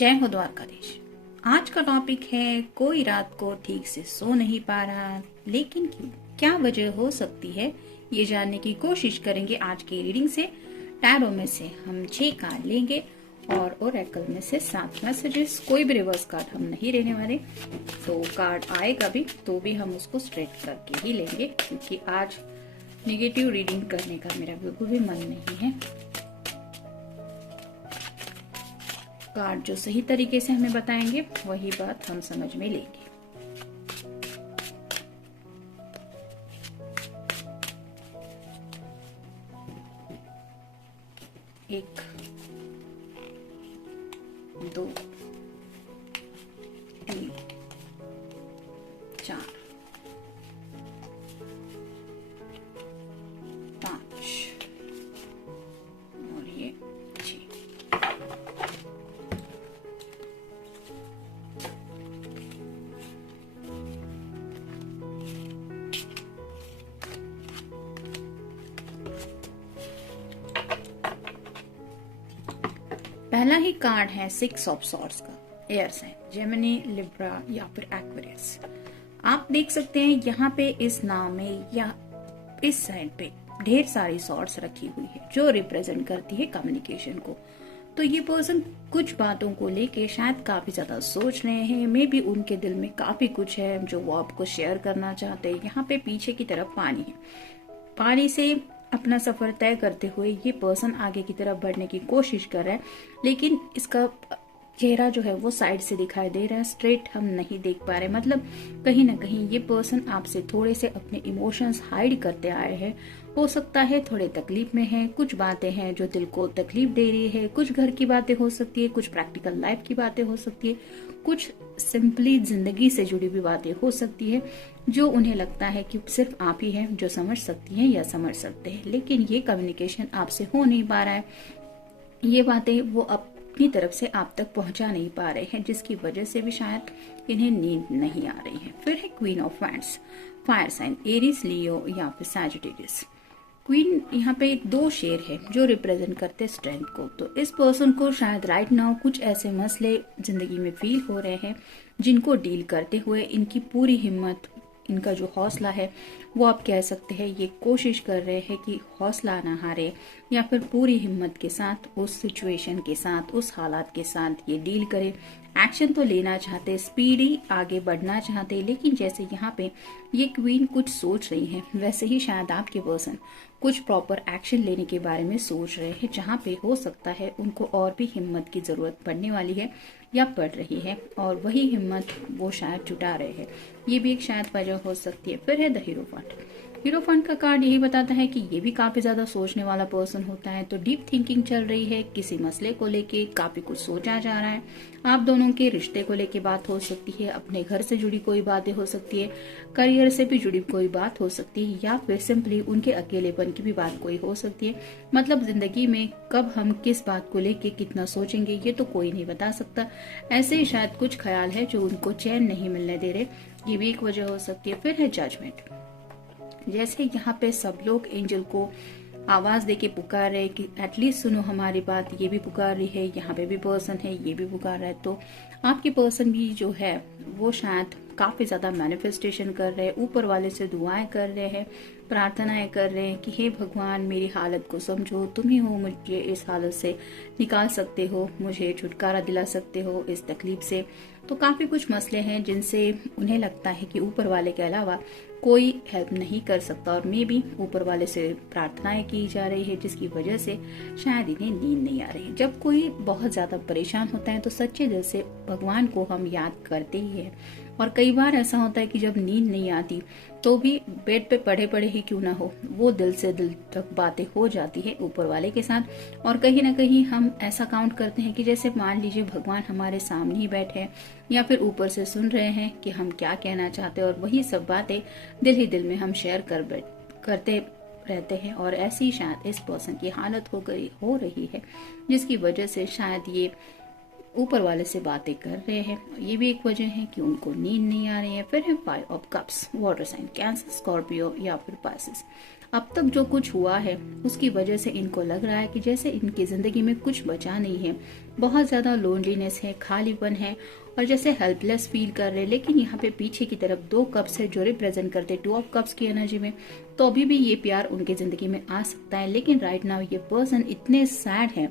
जय हो द्वारकाधीश। आज का टॉपिक है कोई रात को ठीक से सो नहीं पा रहा, लेकिन क्यों, क्या वजह हो सकती है, ये जानने की कोशिश करेंगे आज की रीडिंग से। टैरो में से हम 6 कार्ड लेंगे और ओरेकल में से 7 मैसेजेस। कोई भी रिवर्स कार्ड हम नहीं लेने वाले, तो कार्ड आएगा भी तो भी हम उसको स्ट्रेट करके ही लेंगे, क्योंकि आज नेगेटिव रीडिंग करने का मेरा बिल्कुल भी मन नहीं है। कार्ड जो सही तरीके से हमें बताएंगे वही बात हम समझ में लेंगे। एक, दो, तीन, 4, 5 और ये 6। पहला ही कार्ड है 6 ऑफ सॉर्ड्स का, एयर साइन, जेमिनी, लिब्रा या फिर एक्वेरियस। आप देख सकते हैं यहाँ पे इस नाव में या इस साइड पे ढेर सारी सॉर्ड्स रखी हुई है जो रिप्रेजेंट करती है कम्युनिकेशन को। तो ये पर्सन कुछ बातों को लेके शायद काफी ज्यादा सोच रहे हैं, मे बी उनके दिल में काफी कुछ है जो वो आपको शेयर करना चाहते हैं। यहाँ पे पीछे की तरफ पानी है, पानी से अपना सफर तय करते हुए ये पर्सन आगे की तरफ बढ़ने की कोशिश कर रहा है, लेकिन इसका चेहरा जो है वो साइड से दिखाई दे रहा है, स्ट्रेट हम नहीं देख पा रहे। मतलब कहीं ना कहीं ये पर्सन आपसे थोड़े से अपने इमोशंस हाइड करते आए हैं। हो सकता है थोड़े तकलीफ में है, कुछ बातें हैं जो दिल को तकलीफ दे रही है, कुछ घर की बातें हो सकती है, कुछ प्रैक्टिकल लाइफ की बातें हो सकती है, कुछ सिंपली जिंदगी से जुड़ी हुई बातें हो सकती है जो उन्हें लगता है कि सिर्फ आप ही हैं जो समझ सकती हैं या समझ सकते हैं। लेकिन ये कम्युनिकेशन आपसे हो नहीं पा रहा है, ये बातें वो अपनी तरफ से आप तक पहुंचा नहीं पा रहे हैं, जिसकी वजह से भी शायद इन्हें नींद नहीं आ रही है। फिर है queen of wands, fire sign, Aries, Leo या फिर सैजिटेरियस। क्वीन यहाँ पे 2 शेर है जो रिप्रेजेंट करते हैं स्ट्रेंथ को। तो इस पर्सन को शायद राइट नाउ कुछ ऐसे मसले जिंदगी में फील हो रहे हैं जिनको डील करते हुए इनकी पूरी हिम्मत, इनका जो हौसला है वो आप कह सकते हैं, ये कोशिश कर रहे हैं कि हौसला ना हारे या फिर पूरी हिम्मत के साथ उस सिचुएशन के साथ, उस हालात के साथ ये डील करे। एक्शन तो लेना चाहते, स्पीडी आगे बढ़ना चाहते, लेकिन जैसे यहाँ पे ये क्वीन कुछ सोच रही है, वैसे ही शायद आपके पर्सन कुछ प्रॉपर एक्शन लेने के बारे में सोच रहे हैं, जहाँ पे हो सकता है उनको और भी हिम्मत की जरूरत पड़ने वाली है या पड़ रही है, और वही हिम्मत वो शायद जुटा रहे हैं। ये भी एक शायद वजह हो सकती है। फिर है द हीरोफंट। हीरोफंट का कार्ड यही बताता है कि ये भी काफी ज्यादा सोचने वाला पर्सन होता है। तो डीप थिंकिंग चल रही है, किसी मसले को लेके काफी कुछ सोचा जा रहा है। आप दोनों के रिश्ते को लेके बात हो सकती है, अपने घर से जुड़ी कोई बातें हो सकती है, करियर से भी जुड़ी कोई बात हो सकती है, या फिर सिंपली उनके अकेलेपन की भी बात कोई हो सकती है। मतलब जिंदगी में कब हम किस बात को लेके कितना सोचेंगे ये तो कोई नहीं बता सकता। ऐसे ही शायद कुछ ख्याल है जो उनको चैन नहीं मिलने दे रहे, ये भी एक वजह हो सकती है। फिर है जजमेंट। जैसे यहाँ पे सब लोग एंजल को आवाज देके पुकार रहे कि एटलीस्ट सुनो हमारी बात, ये भी पुकार रही है, यहाँ पे भी पर्सन है, ये भी पुकार रहा है। तो आपके पर्सन भी जो है वो शायद काफी ज्यादा मैनिफेस्टेशन कर रहे हैं, ऊपर वाले से दुआएं कर रहे हैं, प्रार्थनाएं कर रहे हैं कि हे भगवान मेरी हालत को समझो, तुम ही हो मुझे इस हालत से निकाल सकते हो, मुझे छुटकारा दिला सकते हो इस तकलीफ से। तो काफी कुछ मसले हैं जिनसे उन्हें लगता है कि ऊपर वाले के अलावा कोई हेल्प नहीं कर सकता, और मे भी ऊपर वाले से प्रार्थनाएं की जा रही है जिसकी वजह से शायद इन्हें नींद नहीं आ रही। जब कोई बहुत ज्यादा परेशान होता है तो सच्चे दिल से भगवान को हम याद करते ही है, और कई बार ऐसा होता है कि जब नींद नहीं आती तो भी बेड पे पड़े पड़े ही क्यों ना हो, वो दिल से दिल तक बातें हो जाती है ऊपर वाले के साथ। और कहीं ना कहीं हम ऐसा काउंट करते हैं कि जैसे मान लीजिए भगवान हमारे सामने ही बैठे हैं या फिर ऊपर से सुन रहे हैं कि हम क्या कहना चाहते हैं, और वही सब बातें दिल ही दिल में हम शेयर करते रहते हैं। और ऐसी ही शायद इस पर्सन की हालत हो रही है, जिसकी वजह से शायद ये ऊपर वाले से बातें कर रहे हैं, ये भी एक वजह है कि उनको नींद नहीं आ रही है। फिर है 5 of cups, water sign, Cancer, Scorpio या फिर पाइसेस। अब तक जो कुछ हुआ है उसकी वजह से इनको लग रहा है कि जैसे इनकी जिंदगी में कुछ बचा नहीं है, बहुत ज्यादा लोनलीनेस है, खालीपन है और जैसे हेल्पलेस फील कर रहे हैं। लेकिन यहाँ पे पीछे की तरफ 2 कप्स है जो रिप्रेजेंट करते 2 ऑफ कप्स की एनर्जी में, तो अभी भी ये प्यार उनके जिंदगी में आ सकता है। लेकिन राइट नाउ ये पर्सन इतने सैड है,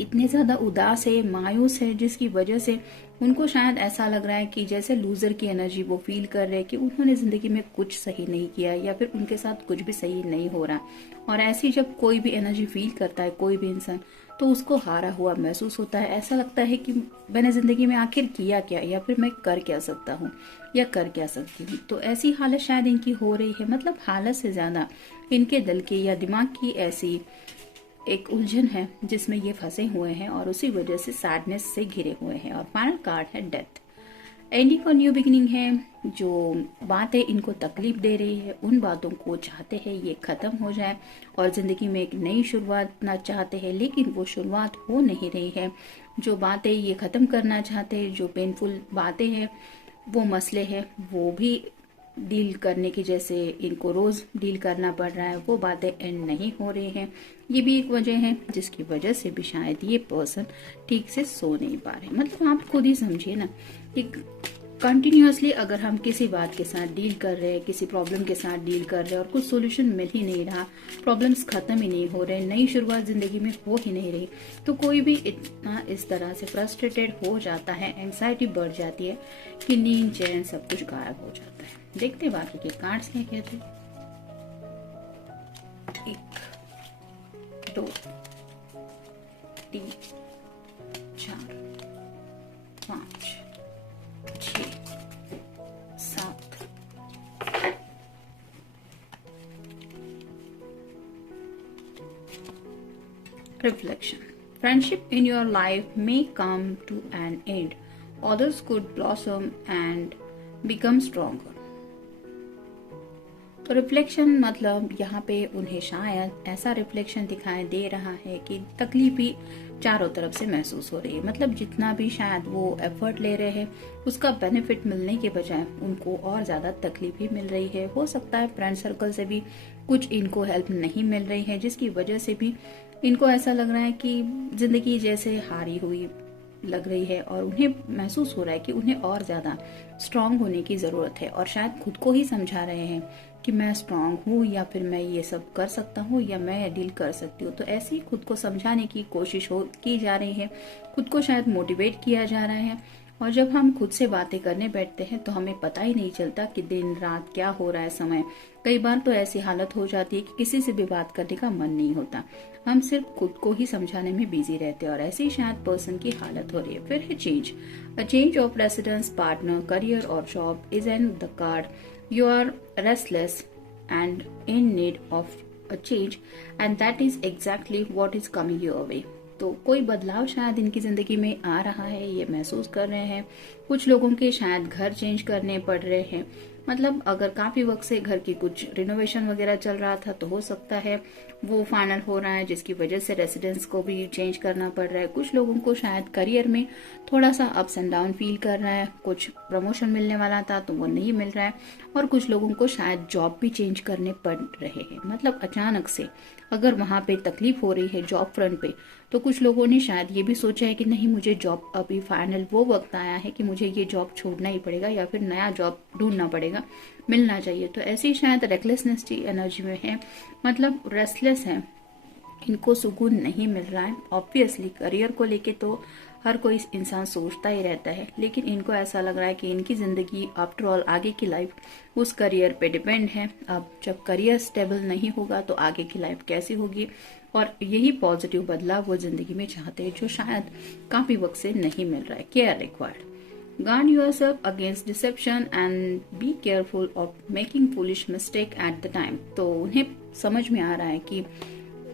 इतने ज्यादा उदास है, मायूस है, जिसकी वजह से उनको शायद ऐसा लग रहा है कि जैसे लूजर की एनर्जी वो फील कर रहे हैं कि उन्होंने जिंदगी में कुछ सही नहीं किया या फिर उनके साथ कुछ भी सही नहीं हो रहा। और ऐसी जब कोई भी एनर्जी फील करता है कोई भी इंसान, तो उसको हारा हुआ महसूस होता है। ऐसा लगता है कि मैंने जिंदगी में आखिर किया क्या, या फिर मैं कर क्या सकता हूँ या कर क्या सकती हूँ। तो ऐसी हालत शायद इनकी हो रही है। मतलब हालत से ज्यादा इनके दिल की या दिमाग की ऐसी एक उलझन है जिसमें ये फंसे हुए हैं और उसी वजह से सैडनेस से घिरे हुए हैं। और फाइनल कार्ड है डेथ। एंडिंग और न्यू बिगिनिंग है। जो बातें इनको तकलीफ दे रही है, उन बातों को चाहते हैं ये खत्म हो जाए और जिंदगी में एक नई शुरुआत ना चाहते हैं, लेकिन वो शुरुआत हो नहीं रही है। जो बातें ये खत्म करना चाहते हैं, जो पेनफुल बातें हैं, वो मसले हैं, वो भी डील करने की जैसे इनको रोज डील करना पड़ रहा है, वो बातें एंड नहीं हो रही हैं। ये भी एक वजह है जिसकी वजह से भी शायद ये पर्सन ठीक से सो नहीं पा रहे। मतलब आप खुद ही समझिए ना कि कंटिन्यूअसली अगर हम किसी बात के साथ डील कर रहे हैं, किसी प्रॉब्लम के साथ डील कर रहे हैं और कुछ सोल्यूशन मिल ही नहीं रहा, प्रॉब्लम्स खत्म ही नहीं हो रहे, नई शुरुआत जिंदगी में हो ही नहीं रही, तो कोई भी इतना इस तरह से फ्रस्ट्रेटेड हो जाता है, एंग्जाइटी बढ़ जाती है कि नींद चैन सब कुछ गायब हो जाता है। देखते बाकी के कार्ड्स क्या कहते हैं। 1 2 3 4 5 6 7 Reflection. Friendship in your life may come to an end. Others could blossom and become stronger. तो रिफ्लेक्शन मतलब यहाँ पे उन्हें शायद ऐसा रिफ्लेक्शन दिखाई दे रहा है कि तकलीफ भी चारों तरफ से महसूस हो रही है। मतलब जितना भी शायद वो एफर्ट ले रहे हैं, उसका बेनिफिट मिलने के बजाय उनको और ज्यादा तकलीफ ही मिल रही है। हो सकता है फ्रेंड सर्कल से भी कुछ इनको हेल्प नहीं मिल रही है, जिसकी वजह से भी इनको ऐसा लग रहा है कि जिंदगी जैसे हारी हुई लग रही है और उन्हें महसूस हो रहा है कि उन्हें और ज्यादा स्ट्रांग होने की जरूरत है। और शायद खुद को ही समझा रहे हैं कि मैं स्ट्रांग हूँ या फिर मैं ये सब कर सकता हूँ या मैं डील कर सकती हूँ। तो ऐसे ही खुद को समझाने की कोशिश की जा रही है, खुद को शायद मोटिवेट किया जा रहा है। और जब हम खुद से बातें करने बैठते हैं तो हमें पता ही नहीं चलता कि दिन रात क्या हो रहा है समय। कई बार तो ऐसी हालत हो जाती है कि किसी से भी बात करने का मन नहीं होता, हम सिर्फ खुद को ही समझाने में बिजी रहते हैं। और ऐसे ही शायद पर्सन की हालत हो रही है। फिर है change. A change of residence, partner, career और job is in the card. You are restless and in need of a change and that is exactly what is coming your way. तो कोई बदलाव शायद इनकी जिंदगी में आ रहा है, ये महसूस कर रहे हैं। कुछ लोगों के शायद घर चेंज करने पड़ रहे हैं। मतलब अगर काफी वक्त से घर की कुछ रिनोवेशन वगैरह चल रहा था तो हो सकता है वो फाइनल हो रहा है, जिसकी वजह से रेसिडेंस को भी चेंज करना पड़ रहा है। कुछ लोगों को शायद करियर में थोड़ा सा अप्स एंड डाउन फील कर रहा है, कुछ प्रमोशन मिलने वाला था तो वो नहीं मिल रहा है। और कुछ लोगों को शायद जॉब भी चेंज करने पड़ रहे हैं। मतलब अचानक से अगर वहां पे तकलीफ हो रही है जॉब फ्रंट पे, तो कुछ लोगों ने शायद ये भी सोचा है कि नहीं, मुझे जॉब अभी फाइनल वो वक्त आया है कि मुझे ये जॉब छोड़ना ही पड़ेगा या फिर नया जॉब ढूंढना पड़ेगा, मिलना चाहिए। तो ऐसी शायद रेकलेसनेस की एनर्जी में है, मतलब रेस्टलेस है, इनको सुकून नहीं मिल रहा है। ऑब्वियसली करियर को लेके तो हर कोई इंसान सोचता ही रहता है, लेकिन इनको ऐसा लग रहा है कि इनकी जिंदगी आफ्टर ऑल आगे की लाइफ उस करियर पे डिपेंड है। अब जब करियर स्टेबल नहीं होगा तो आगे की लाइफ कैसी होगी। और यही पॉजिटिव बदलाव वो जिंदगी में चाहते हैं जो शायद काफी वक्त से नहीं मिल रहा है। Care required. Guard yourself against dissipation and be careful of making foolish mistake at the time. तो उन्हें समझ में आ रहा है कि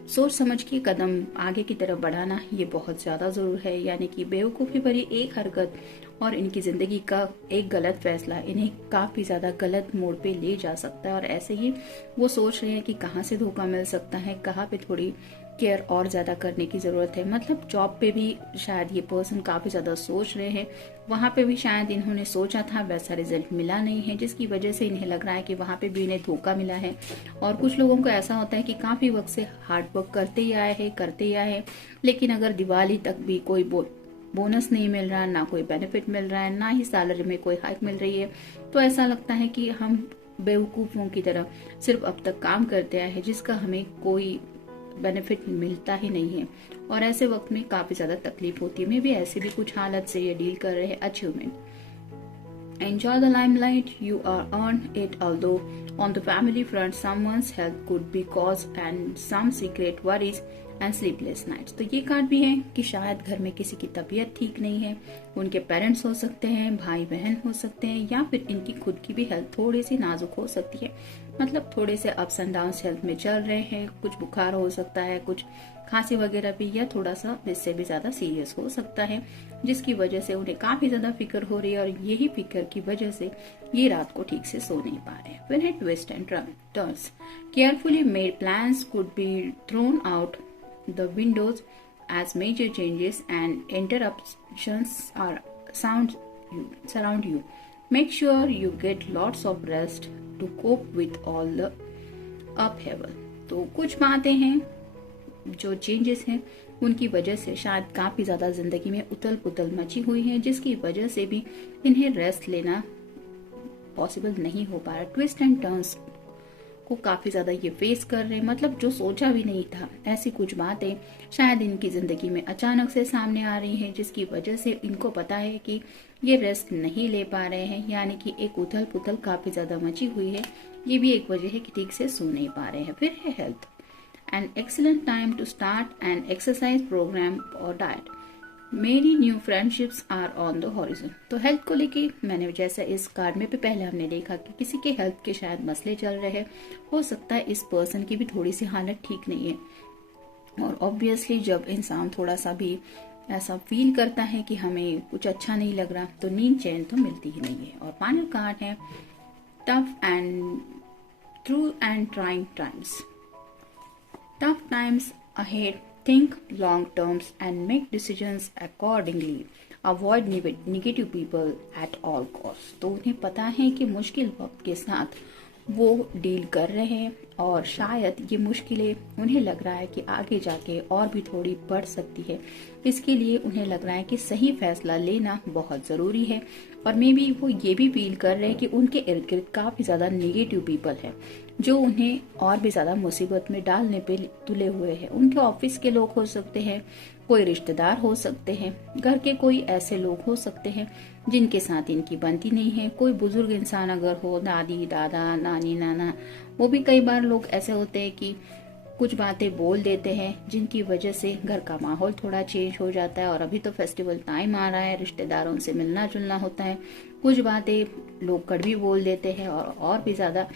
सोच समझ के कदम आगे की तरफ बढ़ाना ये बहुत ज्यादा जरूर है। यानी कि बेवकूफी भरी एक हरकत और इनकी जिंदगी का एक गलत फैसला इन्हें काफी ज्यादा गलत मोड़ पे ले जा सकता है। और ऐसे ही वो सोच रहे हैं कि कहाँ से धोखा मिल सकता है, कहाँ पे थोड़ी केयर और ज्यादा करने की जरूरत है। मतलब जॉब पे भी शायद ये पर्सन काफी ज्यादा सोच रहे हैं, वहां पे भी शायद इन्होंने सोचा था वैसा रिजल्ट मिला नहीं है, जिसकी वजह से इन्हें लग रहा है कि वहां पे भी इन्हें धोखा मिला है। और कुछ लोगों को ऐसा होता है कि काफी वक्त से हार्ड वर्क करते ही आए हैं, लेकिन अगर दिवाली तक भी कोई बोनस नहीं मिल रहा, ना कोई बेनिफिट मिल रहा है, ना ही सैलरी में कोई हाइक मिल रही है, तो ऐसा लगता है कि हम बेवकूफों की तरह सिर्फ अब तक काम करते आए हैं, जिसका हमें कोई बेनिफिट मिलता ही नहीं है। और ऐसे वक्त में काफी ज्यादा तकलीफ होती है। मे भी ऐसे भी कुछ हालत से ये डील कर रहे हैं। Achievement, enjoy the limelight you are on it, although on the family front someone's health could be caused and some secret worries and sleepless nights। तो ये कार्ड भी है कि शायद घर में किसी की तबीयत ठीक नहीं है, उनके पेरेंट्स हो सकते हैं, भाई बहन हो सकते हैं, या फिर इनकी खुद की भी हेल्थ थोड़ी सी नाजुक हो सकती है। मतलब थोड़े से अप्स एंड डाउन हेल्थ में चल रहे हैं, कुछ बुखार हो सकता है, कुछ खांसी वगैरह भी, या थोड़ा सा इससे भी ज्यादा सीरियस हो सकता है, जिसकी वजह से उन्हें काफी ज्यादा फिक्र हो रही है। और यही फिक्र की वजह से ये रात को ठीक से सो नहीं पा रहे हैं। फिर है twist and turns, carefully made plans could be thrown out the windows as major changes and interruptions are surround you. Make sure you get lots of rest to cope with all the upheaval। तो कुछ बातें हैं जो changes हैं उनकी वजह से शायद काफी ज्यादा जिंदगी में उथल पुथल मची हुई है, जिसकी वजह से भी इन्हें रेस्ट लेना पॉसिबल नहीं हो पा रहा। ट्विस्ट एंड टर्न्स को काफी ज्यादा ये फेस कर रहे हैं। मतलब जो सोचा भी नहीं था, ऐसी कुछ बातें शायद इनकी जिंदगी में अचानक से सामने आ रही हैं, जिसकी वजह से इनको पता है कि ये रेस्ट नहीं ले पा रहे हैं। यानी कि एक उथल पुथल काफी ज्यादा मची हुई है, ये भी एक वजह है कि ठीक से सो नहीं पा रहे हैं। फिर है health, an excellent time to start an exercise program और डाइट, मेरी new friendships are on the horizon. तो हेल्थ को लेके मैंने जैसा इस कार्ड में भी पहले हमने देखा कि किसी के हेल्थ के शायद मसले चल रहे हैं, हो सकता है इस पर्सन की भी थोड़ी सी हालत ठीक नहीं है। और ऑब्वियसली जब इंसान थोड़ा सा भी ऐसा फील करता है कि हमें कुछ अच्छा नहीं लग रहा, तो नींद चैन तो मिलती ही नहीं है। और फाइनल कार्ड है tough and through and trying times, tough times ahead, think long terms and make decisions accordingly, avoid negative people at all costs। तो उन्हें पता है कि मुश्किल वक्त के साथ वो डील कर रहे हैं, और शायद ये मुश्किलें उन्हें लग रहा है कि आगे जाके और भी थोड़ी बढ़ सकती है। इसके लिए उन्हें लग रहा है कि सही फैसला लेना बहुत जरूरी है। और मे बी वो ये भी फील कर रहे हैं कि उनके इर्द गिर्द काफी ज्यादा नेगेटिव पीपल है, जो उन्हें और भी ज्यादा मुसीबत में डालने पे तुले हुए हैं। उनके ऑफिस के लोग हो सकते हैं, कोई रिश्तेदार हो सकते हैं, घर के कोई ऐसे लोग हो सकते हैं जिनके साथ इनकी बनती नहीं है, कोई बुजुर्ग इंसान अगर हो, दादी दादा नानी नाना, वो भी कई बार लोग ऐसे होते हैं कि कुछ बातें बोल देते हैं, जिनकी वजह से घर का माहौल थोड़ा चेंज हो जाता है। और अभी तो फेस्टिवल टाइम आ रहा है, रिश्तेदारों से मिलना जुलना होता है, कुछ बातें लोग कड़वी बोल देते हैं और भी ज्यादा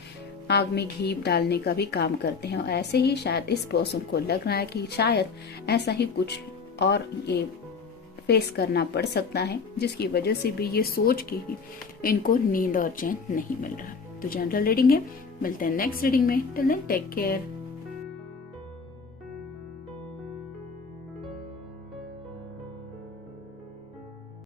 आग में घी डालने का भी काम करते हैं। और ऐसे ही शायद इस पर्सन को लग रहा है कि शायद ऐसा ही कुछ और ये फेस करना पड़ सकता है, जिसकी वजह से भी ये सोच के ही इनको नींद और चैन नहीं मिल रहा। तो जनरल रीडिंग है, मिलते हैं नेक्स्ट रीडिंग में। Till then take care.